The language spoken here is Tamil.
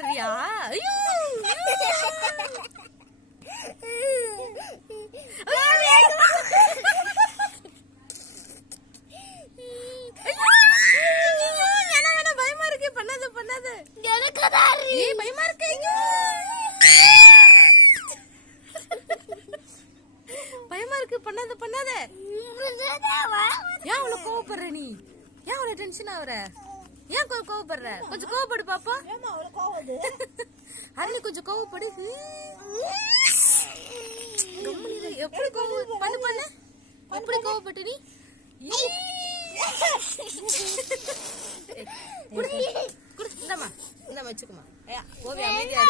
கோவப்படுறியா? ஐயோ பயமா இருக்கு. பண்ணாத பண்ணாத. பயமா இருக்கு. பயமா இருக்கு. பண்ணாத பண்ணாத. ஏன் அவ்வளவு கோவப்படுற நீ? ஏன் அவ்வளவு டென்ஷன் ஆகுற? ஏன் கோவப்படுற? கொஞ்சம் கோவப்படு பாப்பா. அருணி கொஞ்சம் கோவப்படு. எப்படி கோவம் பண்ணு பண்ணு. எப்படி கோவப்பட்டு நீ? இந்தாமா இந்தாமா வச்சுக்குமா. ஓவியா அமைதியா.